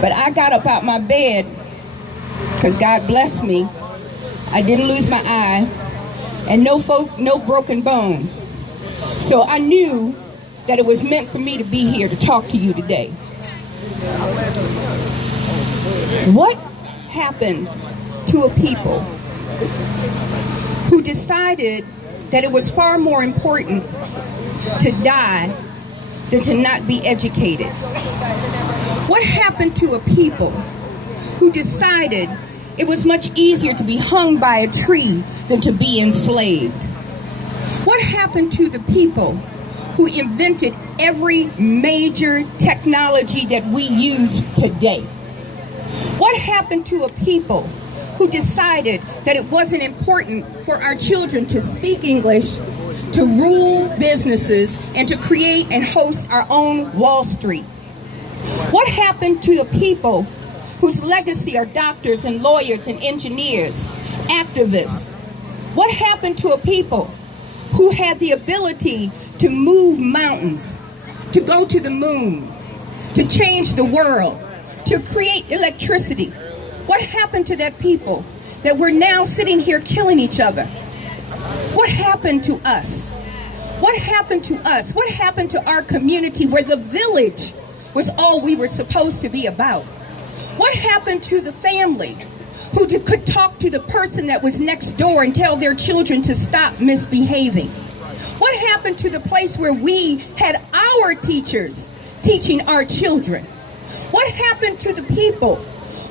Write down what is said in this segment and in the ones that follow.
But I got up out my bed because God blessed me. I didn't lose my eye and no broken bones. So I knew that it was meant for me to be here to talk to you today. What happened to a people who decided that it was far more important to die than to not be educated? What happened to a people who decided it was much easier to be hung by a tree than to be enslaved? What happened to the people who invented every major technology that we use today? What happened to a people who decided that it wasn't important for our children to speak English, to rule businesses, and to create and host our own Wall Street? What happened to the people whose legacy are doctors and lawyers and engineers, activists? What happened to a people who had the ability to move mountains, to go to the moon, to change the world, to create electricity? What happened to that people that we're now sitting here killing each other? What happened to us? What happened to us? What happened to our community where the village was all we were supposed to be about? What happened to the family who could talk to the person that was next door and tell their children to stop misbehaving? What happened to the place where we had our teachers teaching our children? What happened to the people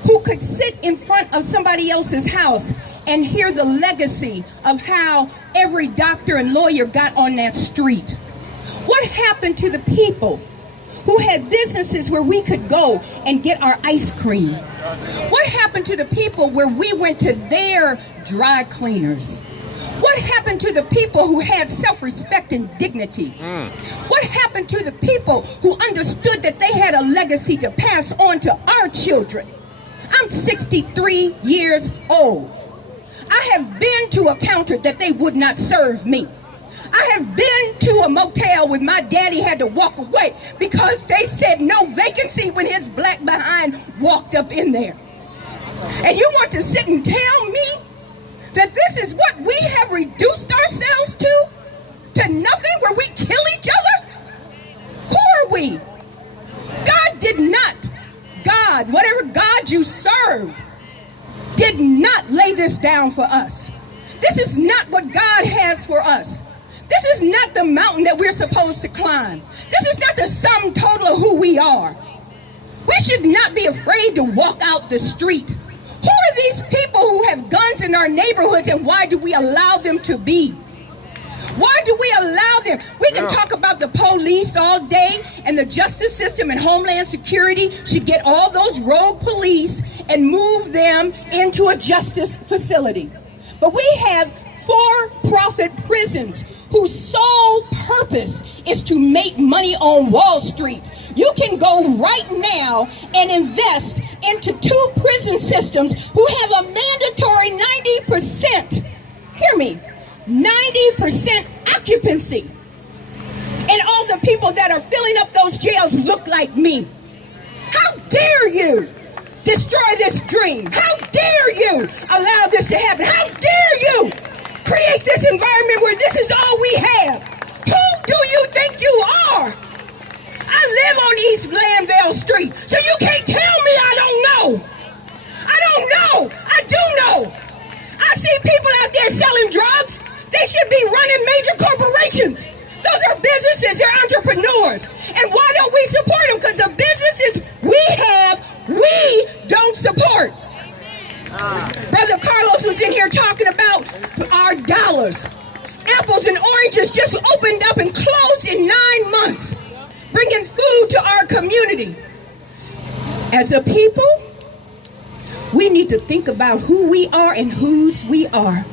who could sit in front of somebody else's house and hear the legacy of how every doctor and lawyer got on that street? What happened to the people who had businesses where we could go and get our ice cream? What happened to the people where we went to their dry cleaners? What happened to the people who had self-respect and dignity? What happened to the people who understood that they had a legacy to pass on to our children? I'm 63 years old. I have been to a counter that they would not serve me. I have been to a motel where my daddy had to walk away because they said no vacancy when his black behind walked up in there. And you want to sit and tell me that this is what we have reduced ourselves to nothing, where we kill each other? Who are we? God did not, God, whatever God you serve, did not lay this down for us. This is not what God has for us. This is not the mountain that we're supposed to climb. This is not the sum total of who we are. We should not be afraid to walk out the street. Who are these people who have guns in our neighborhoods, and why do we allow them to be? Why do we allow them? We can talk about the police all day, and the justice system and Homeland Security should get all those rogue police and move them into a justice facility. But we have for-profit prisons whose sole purpose is to make money on Wall Street. You can go right now and invest into 2 prison systems who have a mandatory 90%, hear me, 90% occupancy. And all the people that are filling up those jails look like me. How dare you destroy this dream? How dare you allow this to happen? How dare you create this environment where this is all we have? Who do you think you are? I live on East Glanville Street, so you can't tell me I don't know. I don't know. I do know. I see people out there selling drugs. They should be running major corporations. Those are businesses. They're entrepreneurs. And why don't we support them? Because the businesses we have, we don't support. Brother Carlos was in here talking about our dollars. Apples and oranges just opened up and closed in 9 months, bringing food to our community. As a people, we need to think about who we are and whose we are.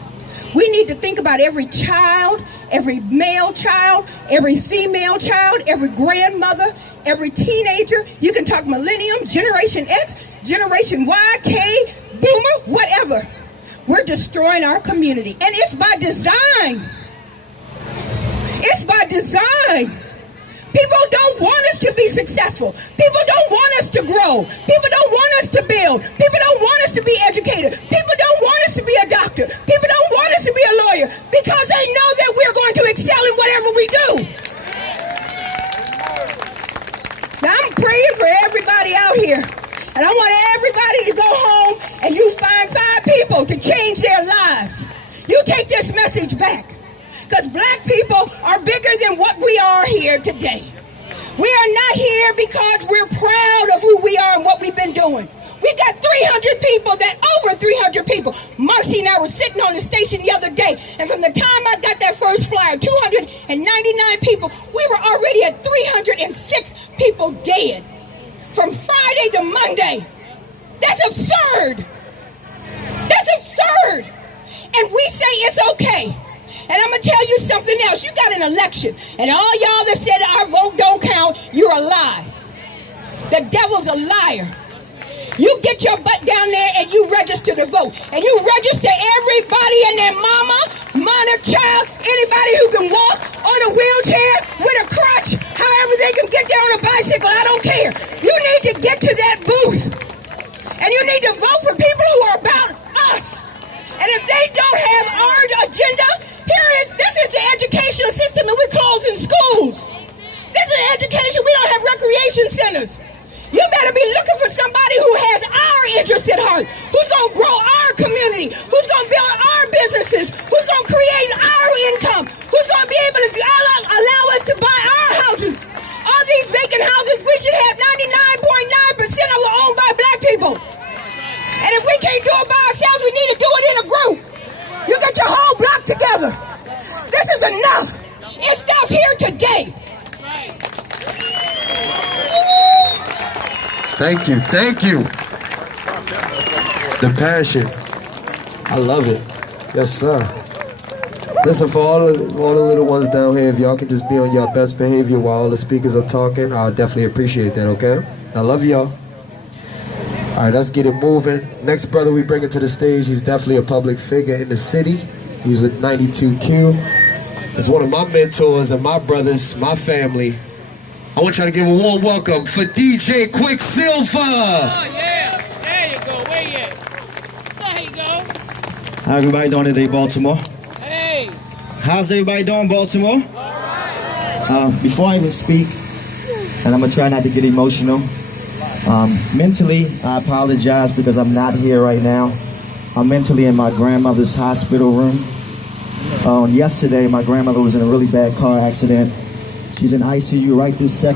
We need to think about every child, every male child, every female child, every grandmother, every teenager. You can talk millennium, Generation X, Generation Y, K, Boomer, whatever. We're destroying our community. And it's by design. It's by design. People don't want us to be successful. People don't want us to grow. People don't us to build. People don't want us to be educated. People don't want us to be a doctor. People don't want us to be a lawyer because they know that we're going to excel in whatever we do. Now, I'm praying for everybody out here. And I want everybody to go home and you find 5 people to change their lives. You take this message back. Because black people are bigger than what we are here today. We are not here because we're proud of who we are and what we've been doing. We got 300 people, over 300 people. Marcy and I were sitting on the station the other day, and from the time I got that first flyer, 299 people, we were already at 306 people dead. From Friday to Monday. That's absurd. That's absurd. And we say it's okay. And I'm going to tell you something else. You got an election, and all y'all that said our vote don't count, you're a lie. The devil's a liar. You get your butt down there and you register to vote. And you register everybody and their mama, minor child, anybody who can walk on a wheelchair with a crutch, however they can get there on a bicycle, I don't care. You need to get to that booth. And you need to vote for people who are about us. And if they don't have our agenda, this is the educational system, and we're closing schools. This is education. We don't have recreation centers. You better be looking for somebody who has our interests at heart, who's going to grow our community, who's going to build our businesses, who's going to create our income, who's going to be able to allow us to buy our houses. All these vacant houses, we should have 99.9% of them owned by black people. And if we can't do it by ourselves, we need to do it in a group. You get your whole block together. This is enough. It stops here today. Thank you, thank you. The passion, I love it. Yes, sir. Listen, for all the little ones down here, if y'all can just be on your best behavior while all the speakers are talking, I'll definitely appreciate that, okay? I love y'all. All right, let's get it moving. Next brother we bring to the stage, he's definitely a public figure in the city. He's with 92Q. He's one of my mentors and my brothers, my family. I want y'all to give a warm welcome for DJ Quicksilver. Oh, yeah. There you go. Where you at? There you go. How everybody doing today, Baltimore? Hey. How's everybody doing, Baltimore? Before I even speak, and I'm going to try not to get emotional, mentally, I apologize because I'm not here right now. I'm mentally in my grandmother's hospital room. Yesterday, my grandmother was in a really bad car accident. She's in ICU right this second.